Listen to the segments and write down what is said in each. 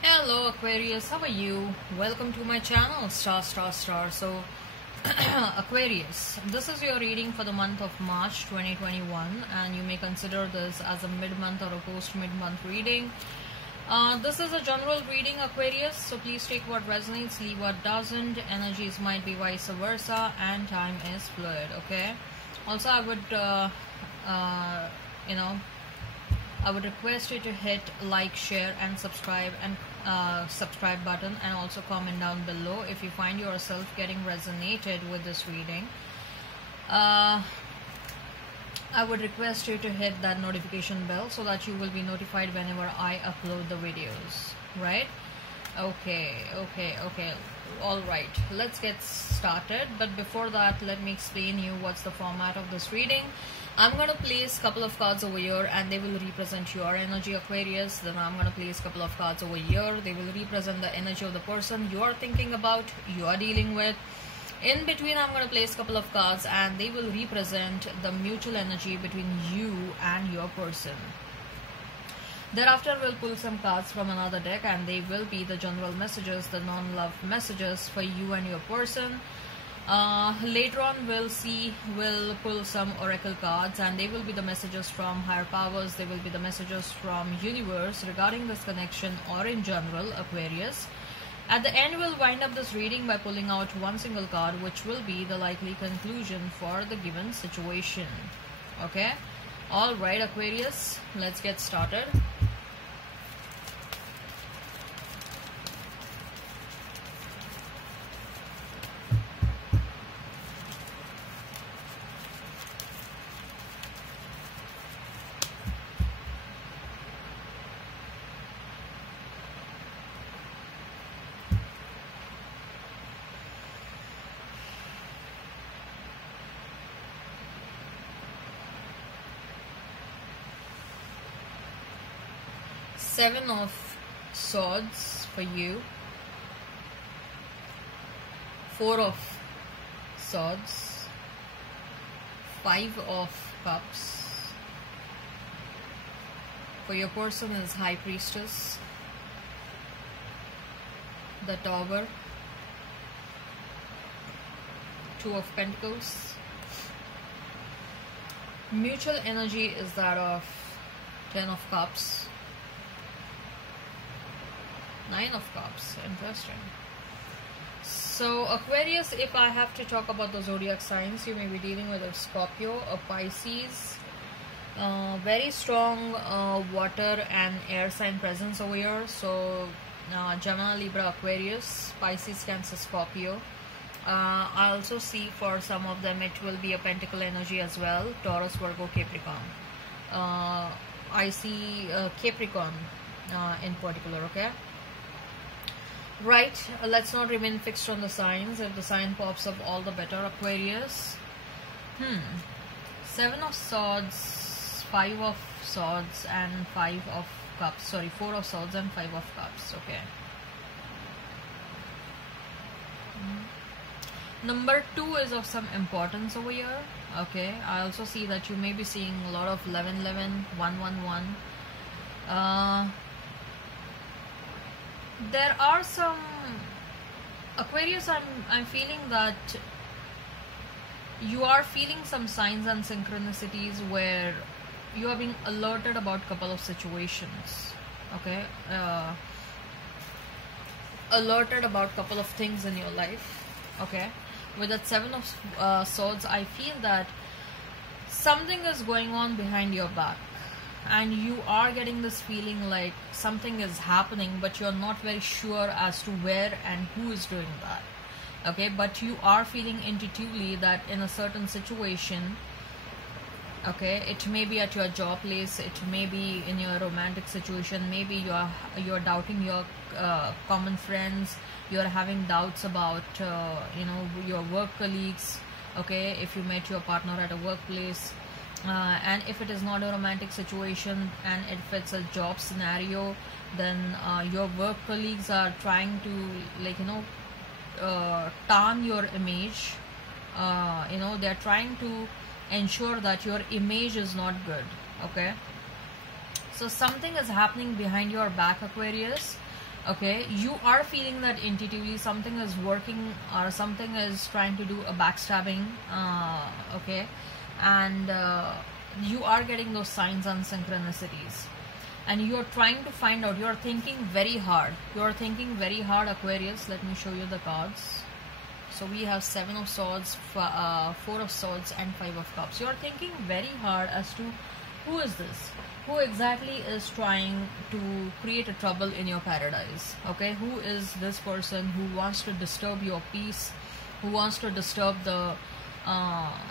Hello Aquarius, how are you? Welcome to my channel Star. So Aquarius, this is your reading for the month of March 2021, and you may consider this as a mid-month or a post-mid-month reading. This is a general reading, Aquarius, so please take what resonates, leave what doesn't. Energies might be vice versa, and time is fluid, okay? Also, I would request you to hit like, share and subscribe subscribe button, and also comment down below if you find yourself getting resonated with this reading. I would request you to hit that notification bell so that you will be notified whenever I upload the videos, right? Okay. All right, let's get started. But before that, let me explain you what's the format of this reading. I'm going to place a couple of cards over here and they will represent your energy, Aquarius. Then I'm going to place a couple of cards over here. They will represent the energy of the person you are thinking about, you are dealing with. In between, I'm going to place a couple of cards and they will represent the mutual energy between you and your person. Thereafter, we'll pull some cards from another deck and they will be the general messages, the non-love messages for you and your person. Later on, we'll pull some oracle cards and they will be the messages from higher powers. They will be the messages from universe regarding this connection or in general, Aquarius. At the end, we'll wind up this reading by pulling out one single card, which will be the likely conclusion for the given situation. Okay? Alright, Aquarius, let's get started. Seven of Swords for you, Four of Swords, Five of Cups. For your person is High Priestess, the Tower, Two of Pentacles. Mutual energy is that of Ten of Cups, Nine of Cups. Interesting. So Aquarius, if I have to talk about the zodiac signs, you may be dealing with a Scorpio, a Pisces, very strong water and air sign presence over here. So Gemini, Libra, Aquarius, Pisces, Cancer, Scorpio. I also see for some of them it will be a pentacle energy as well, Taurus, Virgo, Capricorn. I see Capricorn in particular, okay? Right, let's not remain fixed on the signs. If the sign pops up, all the better, Aquarius. Seven of Swords, Five of Swords and Five of Cups. Sorry, Four of Swords and Five of Cups. Okay. Number 2 is of some importance over here. Okay, I also see that you may be seeing a lot of 1111, 111. There are some Aquarius, I'm feeling that you are feeling some signs and synchronicities where you are being alerted about a couple of situations. Okay, alerted about a couple of things in your life. Okay, with that Seven of Swords, I feel that something is going on behind your back and you are getting this feeling like something is happening, but you're not very sure as to where and who is doing that. Okay, but you are feeling intuitively that in a certain situation, okay, it may be at your job place, it may be in your romantic situation, maybe you're doubting your common friends, you're having doubts about your work colleagues. Okay, if you met your partner at a workplace, and if it is not a romantic situation and if it's a job scenario, then your work colleagues are trying to tarn your image. They're trying to ensure that your image is not good. Okay, so something is happening behind your back, Aquarius, Okay, you are feeling that intuitively something is working or something is trying to do a backstabbing. Okay, and you are getting those signs and synchronicities, and you are trying to find out. You are thinking very hard. You are thinking very hard, Aquarius. Let me show you the cards. So we have 7 of Swords, 4 of Swords, and 5 of Cups. You are thinking very hard as to who is this? Who exactly is trying to create a trouble in your paradise? Okay, who is this person who wants to disturb your peace? Who wants to disturb the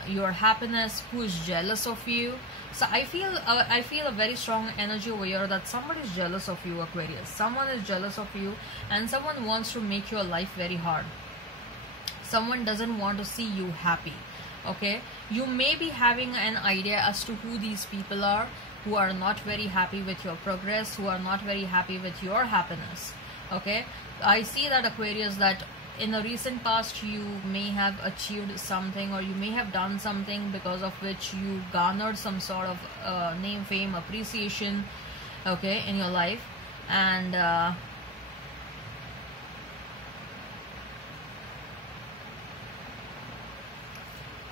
your happiness? Who is jealous of you? So I feel a very strong energy over here that somebody is jealous of you, Aquarius. Someone is jealous of you, and someone wants to make your life very hard. Someone doesn't want to see you happy. Okay, you may be having an idea as to who these people are, who are not very happy with your progress, who are not very happy with your happiness. Okay, I see that, Aquarius, that in the recent past you may have achieved something, or you may have done something because of which you garnered some sort of name, fame, appreciation, okay, in your life. And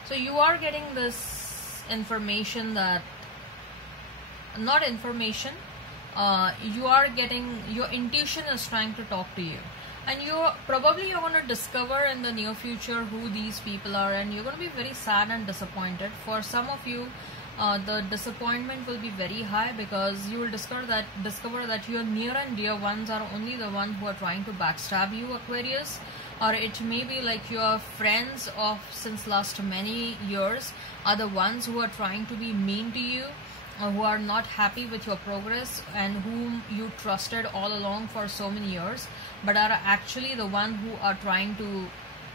so you are getting this information that, not information, you are getting, your intuition is trying to talk to you, and you're going to discover in the near future who these people are, and you're going to be very sad and disappointed. For some of you, the disappointment will be very high, because you will discover that your near and dear ones are only the ones who are trying to backstab you, Aquarius. Or it may be like your friends of since last many years are the ones who are trying to be mean to you, or who are not happy with your progress, and whom you trusted all along for so many years, but are actually the one who are trying to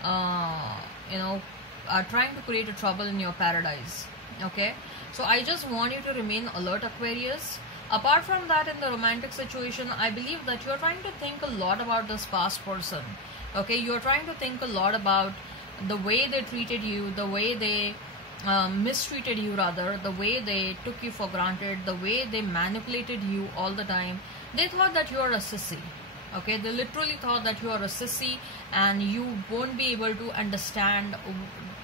are trying to create a trouble in your paradise. Okay, so I just want you to remain alert, Aquarius. Apart from that, in the romantic situation, I believe that you are trying to think a lot about this past person. Okay, you are trying to think a lot about the way they treated you, the way they mistreated you, rather, the way they took you for granted, the way they manipulated you all the time. They thought that you are a sissy. Okay, they literally thought that you are a sissy, and you won't be able to understand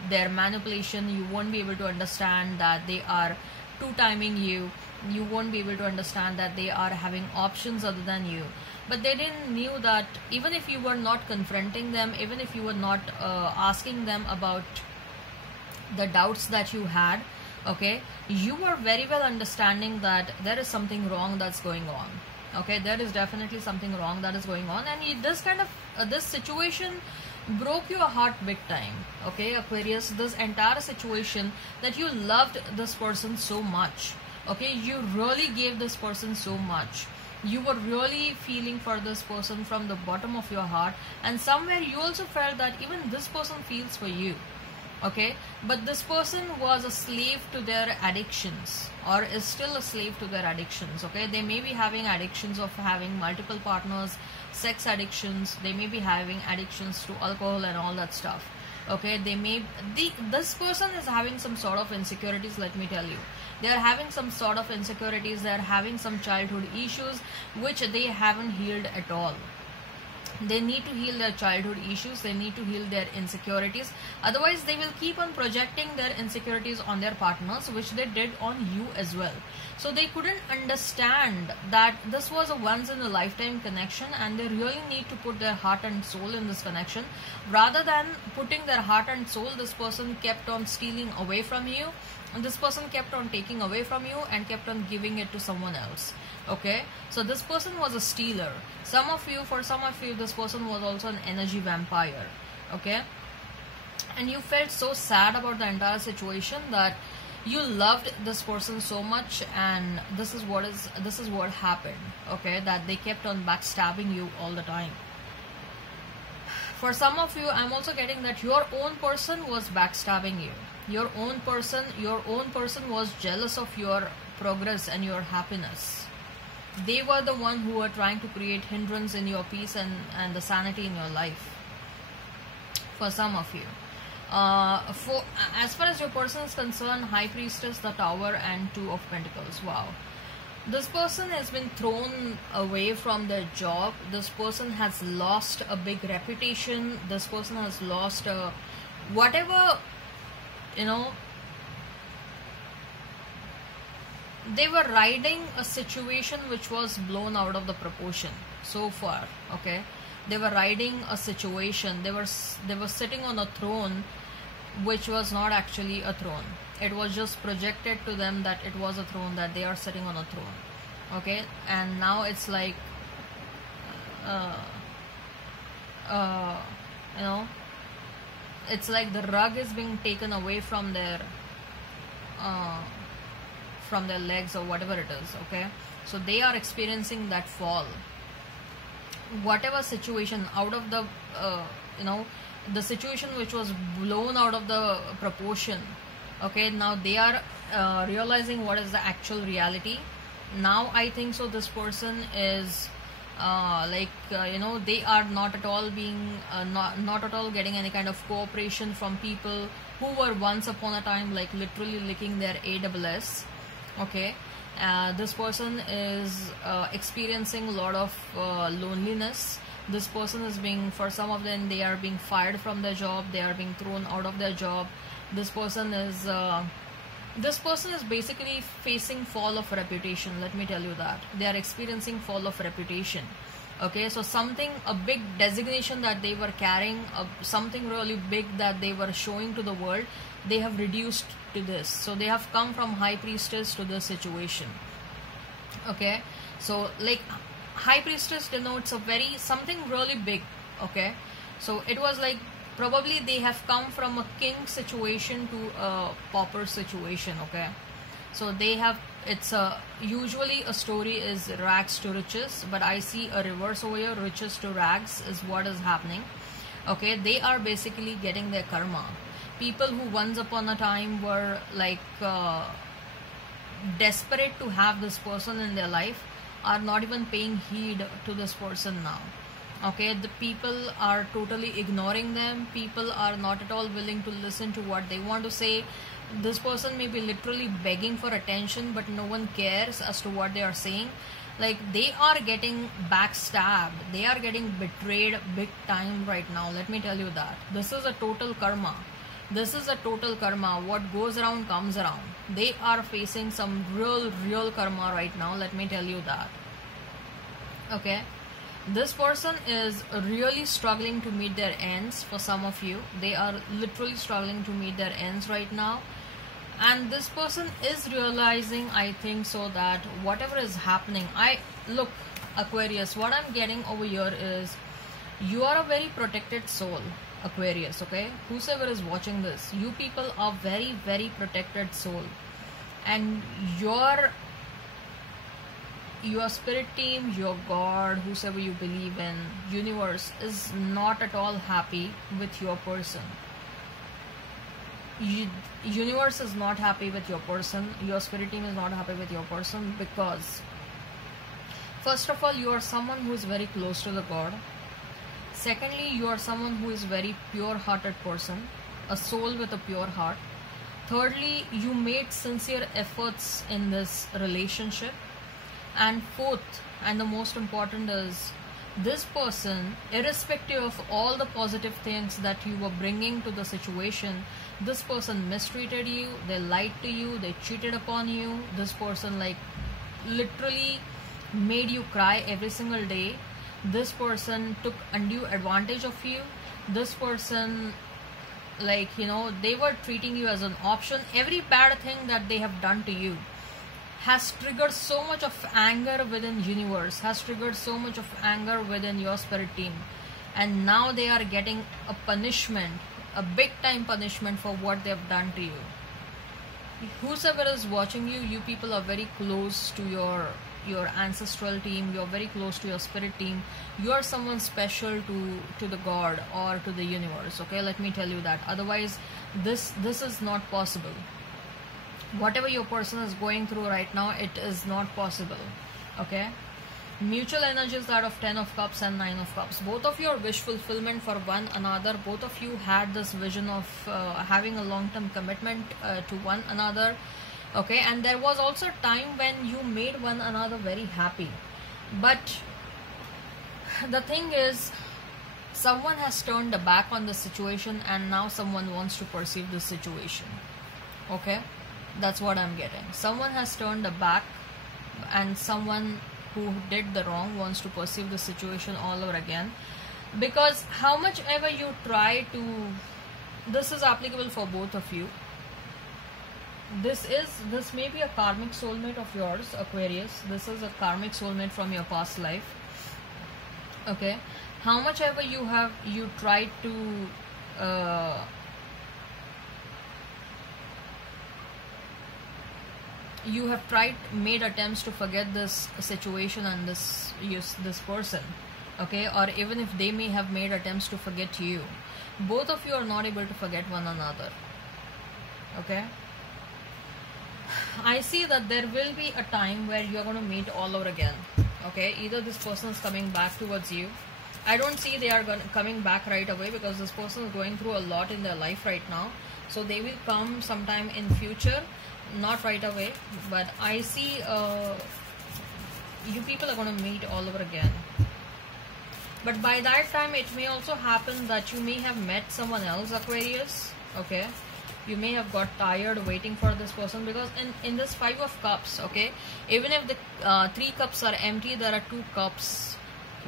their manipulation. You won't be able to understand that they are two-timing you. You won't be able to understand that they are having options other than you. But they didn't knew that even if you were not confronting them, even if you were not asking them about the doubts that you had, okay, you were very well understanding that there is something wrong that's going on. Okay, there is definitely something wrong that is going on, and this kind of this situation broke your heart big time. Okay, Aquarius, this entire situation, that you loved this person so much. Okay, you really gave this person so much. You were really feeling for this person from the bottom of your heart, and somewhere you also felt that even this person feels for you. Okay, but this person was a slave to their addictions, or is still a slave to their addictions. Okay, they may be having addictions of having multiple partners, sex addictions, they may be having addictions to alcohol and all that stuff. Okay, this person is having some sort of insecurities. Let me tell you, they are having some sort of insecurities. They are having some childhood issues which they haven't healed at all. They need to heal their childhood issues. They need to heal their insecurities. Otherwise, they will keep on projecting their insecurities on their partners, which they did on you as well. So they couldn't understand that this was a once in a lifetime connection, and they really need to put their heart and soul in this connection. Rather than putting their heart and soul, this person kept on stealing away from you, and this person kept on taking away from you and kept on giving it to someone else. Okay, so this person was a stealer. For some of you, this person was also an energy vampire. Okay, and you felt so sad about the entire situation that you loved this person so much, and this is what happened. Okay, that they kept on backstabbing you all the time. For some of you, I'm also getting that your own person was backstabbing you. Your own person was jealous of your progress and your happiness. They were the one who were trying to create hindrance in your peace and the sanity in your life. For some of you, as far as your person is concerned, High Priestess, the Tower, and Two of Pentacles. Wow. This person has been thrown away from their job. This person has lost a big reputation. This person has lost a whatever, you know, they were riding a situation which was blown out of the proportion so far. Okay, they were riding a situation, they were sitting on a throne which was not actually a throne. It was just projected to them that it was a throne, that they are sitting on a throne. Okay, and now it's like you know, it's like the rug is being taken away from their legs or whatever it is. Okay, so they are experiencing that fall. Whatever situation out of the you know, the situation which was blown out of the proportion. Okay, now they are realizing what is the actual reality. Now I think so this person is you know, they are not at all being not at all getting any kind of cooperation from people who were once upon a time like literally licking their AWS. Okay, this person is experiencing a lot of loneliness. This person is being, for some of them, they are being fired from their job, they are being thrown out of their job. This person is basically facing fall of reputation. Let me tell you that they are experiencing fall of reputation. Okay, so something, a big designation that they were carrying, something really big that they were showing to the world, they have reduced to this. So they have come from high priestess to this situation. Okay, so like high priestess denotes a very something really big. Okay, so it was like probably they have come from a king situation to a pauper situation. Okay, so they have, it's a usually a story is rags to riches, but I see a reverse over here, riches to rags is what is happening. Okay, they are basically getting their karma. People who once upon a time were like desperate to have this person in their life are not even paying heed to this person now. Okay, the people are totally ignoring them. People are not at all willing to listen to what they want to say. This person may be literally begging for attention, but no one cares as to what they are saying. Like they are getting backstabbed, they are getting betrayed big time right now. Let me tell you that this is a total karma. This is a total karma. What goes around comes around. They are facing some real karma right now. Let me tell you that. Okay, this person is really struggling to meet their ends. For some of you, they are literally struggling to meet their ends right now. And this person is realizing, I think so, that whatever is happening, look, Aquarius, what I'm getting over here is you are a very protected soul, Aquarius. Okay, whosoever is watching this, you people are very protected soul, and your spirit team, your God, whosoever you believe in, universe is not at all happy with your person. Universe is not happy with your person. Your spirit team is not happy with your person because first of all, you are someone who is very close to the God. Secondly, you are someone who is very pure-hearted person, a soul with a pure heart. Thirdly, you made sincere efforts in this relationship. And fourth, and the most important, is this person, irrespective of all the positive things that you were bringing to the situation, this person mistreated you, they lied to you, they cheated upon you. This person like literally made you cry every single day. This person took undue advantage of you. This person, like, you know, they were treating you as an option. Every bad thing that they have done to you has triggered so much of anger within universe, has triggered so much of anger within your spirit team, and now they are getting a punishment, a big time punishment for what they have done to you. Whosoever is watching you, you people are very close to your ancestral team, you're very close to your spirit team, you are someone special to the God or to the universe. Okay, let me tell you that, otherwise this is not possible. Whatever your person is going through right now, it is not possible. Okay, mutual energies, that of 10 of cups and 9 of cups, both of you are wish fulfillment for one another. Both of you had this vision of having a long-term commitment to one another. Okay, and there was also a time when you made one another very happy, but the thing is, someone has turned the back on the situation and now someone wants to perceive the situation. Okay, that's what I'm getting. Someone has turned the back and someone who did the wrong wants to perceive the situation all over again, because how much ever you try to, this is applicable for both of you. This may be a karmic soulmate of yours, Aquarius. This is a karmic soulmate from your past life. Okay, how much ever you tried to you have made attempts to forget this situation and this person, okay, or even if they may have made attempts to forget you, both of you are not able to forget one another. Okay, I see that there will be a time where you're going to meet all over again. Okay, either this person is coming back towards you. I don't see they are coming back right away, because this person is going through a lot in their life right now, so they will come sometime in future, not right away. But I see you people are going to meet all over again. But by that time it may also happen that you may have met someone else, Aquarius. Okay, you may have got tired waiting for this person, because in this 5 of cups, okay, even if the 3 cups are empty, there are 2 cups.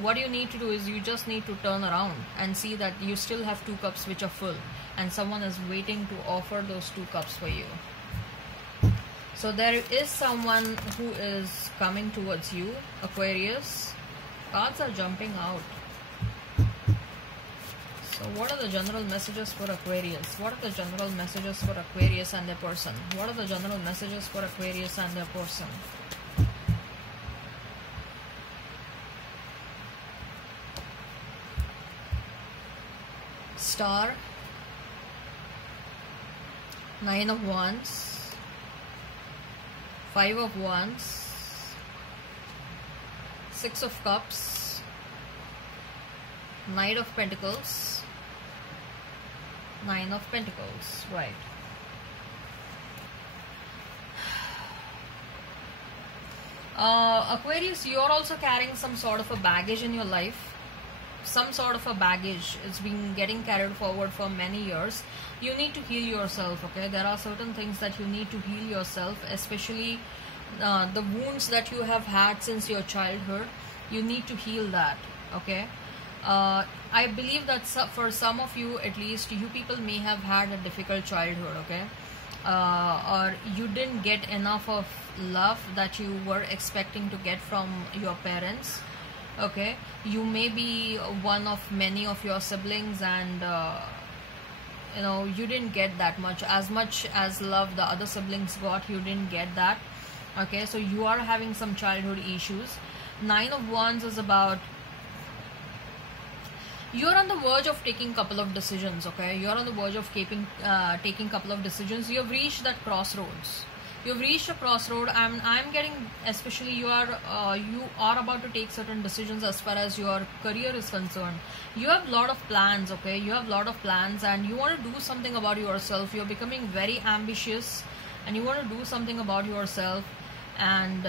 What you need to do is you just need to turn around and see that you still have 2 cups which are full, and someone is waiting to offer those 2 cups for you. So there is someone who is coming towards you, Aquarius. Cards are jumping out. So what are the general messages for Aquarius? What are the general messages for Aquarius and their person? What are the general messages for Aquarius and their person? Star, 9 of Wands, 5 of Wands, 6 of Cups, Knight of Pentacles, 9 of Pentacles, right. Aquarius, you are also carrying some sort of a baggage in your life. Some sort of a baggage. It's been getting carried forward for many years. You need to heal yourself, okay? There are certain things that you need to heal yourself, especially the wounds that you have had since your childhood. You need to heal that, okay? I believe that for some of you, at least, you people may have had a difficult childhood, okay? Or you didn't get enough of love that you were expecting to get from your parents. Okay, you may be one of many of your siblings, and you know, you didn't get that much as love the other siblings got. You didn't get that. Okay, so you are having some childhood issues. 9 of Wands is about you're on the verge of taking couple of decisions. Okay, you're on the verge of taking couple of decisions. You've reached that crossroads. You've reached a crossroad. I'm getting, especially you are about to take certain decisions as far as your career is concerned. You have a lot of plans, okay? You have a lot of plans, and you want to do something about yourself. You're becoming very ambitious, and you want to do something about yourself, and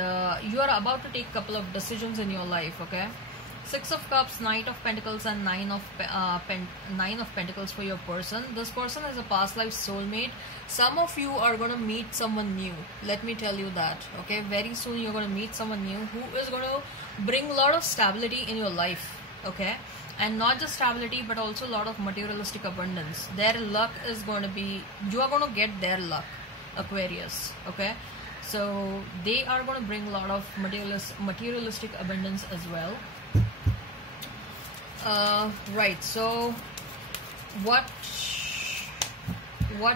you are about to take a couple of decisions in your life, okay? 6 of Cups, Knight of Pentacles, and 9 of Pentacles for your person. This person is a past life soulmate. Some of you are going to meet someone new. Let me tell you that. Okay, very soon you're going to meet someone new who is going to bring a lot of stability in your life. Okay, and not just stability, but also a lot of materialistic abundance. Their luck is going to be, you are going to get their luck, Aquarius. Okay, so they are going to bring a lot of materialistic abundance as well. Right, so what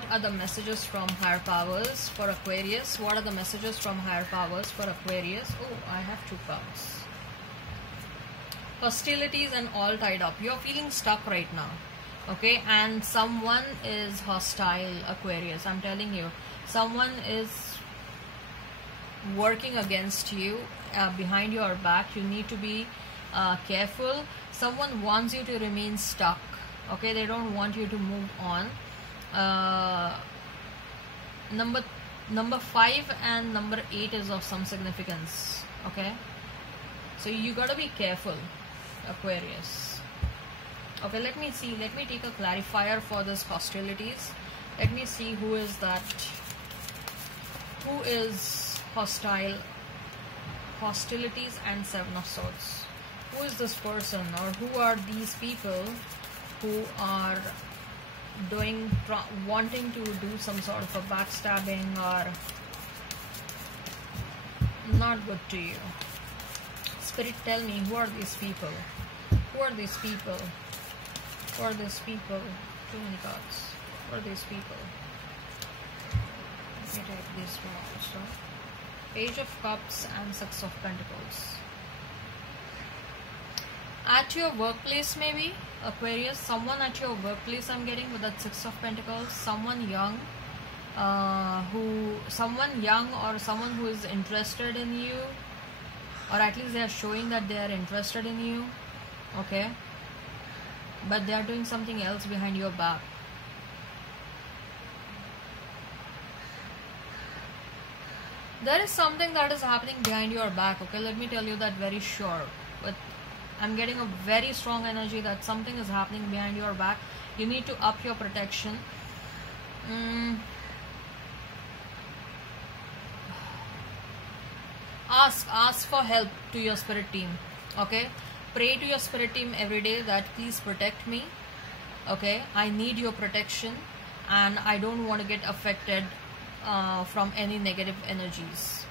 are the messages from higher powers for Aquarius? What are the messages from higher powers for Aquarius? Oh, I have 2 cards. Hostilities and all tied up. You're feeling stuck right now, okay? And someone is hostile, Aquarius. I'm telling you, someone is working against you behind your back. You need to be careful. Someone wants you to remain stuck, okay? They don't want you to move on. Number Number 5 and number 8 is of some significance. Okay, so you gotta be careful, Aquarius. Okay, let me see. Let me take a clarifier for this hostilities. Let me see who is that. Who is hostile? Hostilities and 7 of Swords. Who is this person, or who are these people who are wanting to do some sort of a backstabbing or not good to you? Spirit, tell me, who are these people? Who are these people? Who are these people? Too many cards. Who are these people? Let me take this one also. Page of Cups and 6 of Pentacles. At your workplace, maybe, Aquarius. Someone at your workplace I'm getting with that 6 of Pentacles. Someone young, someone young or someone who is interested in you, or at least they are showing that they are interested in you. Okay, but they are doing something else behind your back. There is something that is happening behind your back. Okay, let me tell you that very sure. But I'm getting a very strong energy that something is happening behind your back. You need to up your protection. Ask for help to your spirit team. Okay, pray to your spirit team every day that please protect me. Okay, I need your protection and I don't want to get affected from any negative energies.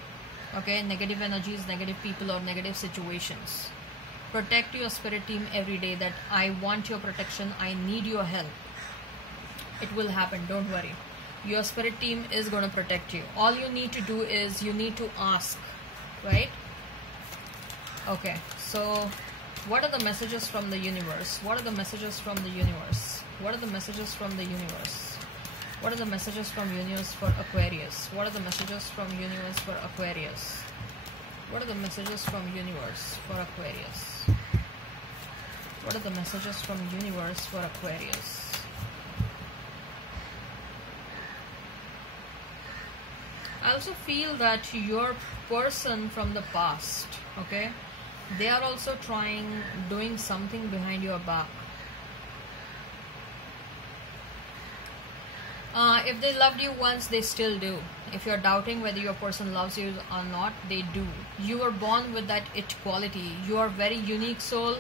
Okay, negative energies, negative people or negative situations. Protect your spirit team every day that I want your protection, I need your help. It will happen, don't worry. Your spirit team is going to protect you. All you need to do is you need to ask, right? Okay, so what are the messages from the universe? What are the messages from the universe? What are the messages from the universe? What are the messages from universe for Aquarius? What are the messages from universe for Aquarius? What are the messages from universe for Aquarius? What are the messages from universe for Aquarius? I also feel that your person from the past, okay, they are also doing something behind your back. If they loved you once, they still do. If you're doubting whether your person loves you or not, they do. You were born with that it quality. You are very unique soul,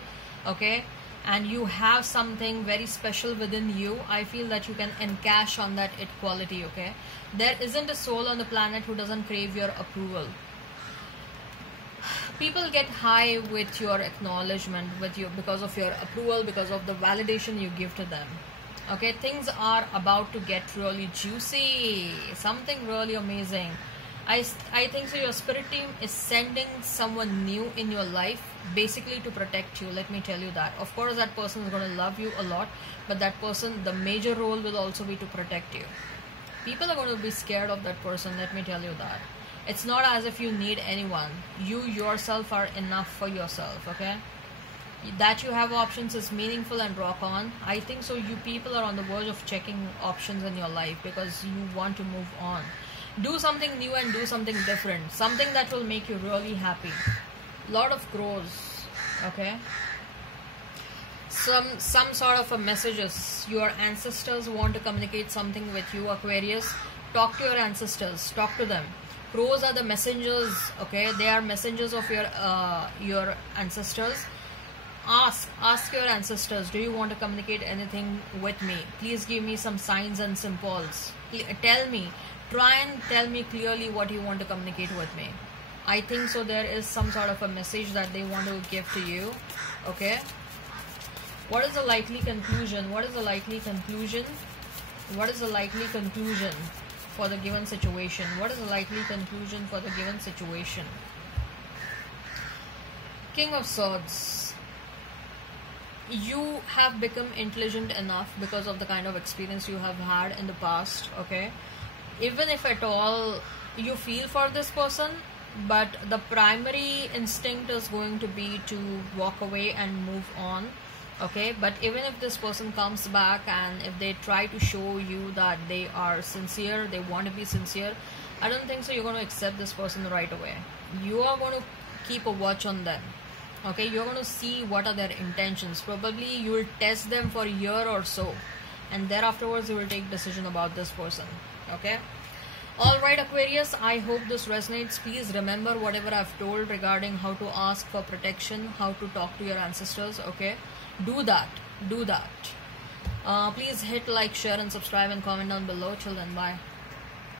okay, and you have something very special within you. I feel that you can encash on that it quality, okay. There isn't a soul on the planet who doesn't crave your approval. People get high with your acknowledgement, because of your approval, because of the validation you give to them. Okay, things are about to get really juicy, something really amazing. I think so your spirit team is sending someone new in your life, basically to protect you. Let me tell you that. Of course, that person is going to love you a lot, but that person, the major role will also be to protect you. People are going to be scared of that person, let me tell you that. It's not as if you need anyone. You yourself are enough for yourself, okay? That you have options is meaningful and rock on. I think so you people are on the verge of checking options in your life because you want to move on. Do something new and do something different. Something that will make you really happy. Lot of grows, okay? Some sort of a messages. Your ancestors want to communicate something with you, Aquarius. Talk to your ancestors. Talk to them. Crows are the messengers, okay? They are messengers of your ancestors. Ask your ancestors, do you want to communicate anything with me? Please give me some signs and symbols. Tell me, try and tell me clearly what you want to communicate with me. I think so there is some sort of a message that they want to give to you, okay? What is the likely conclusion? What is the likely conclusion? What is the likely conclusion for the given situation? What is the likely conclusion for the given situation? King of Swords. You have become intelligent enough because of the kind of experience you have had in the past, okay? Even if at all you feel for this person, but the primary instinct is going to be to walk away and move on, okay? But even if this person comes back and if they try to show you that they are sincere, they want to be sincere, I don't think so you're going to accept this person right away. You are going to keep a watch on them. Okay, you're going to see what are their intentions. Probably you will test them for a year or so, and thereafterwards you will take decision about this person. Okay. Alright Aquarius, I hope this resonates. Please remember whatever I've told regarding how to ask for protection, how to talk to your ancestors. Okay, do that. Please hit like, share and subscribe and comment down below. Till then, bye.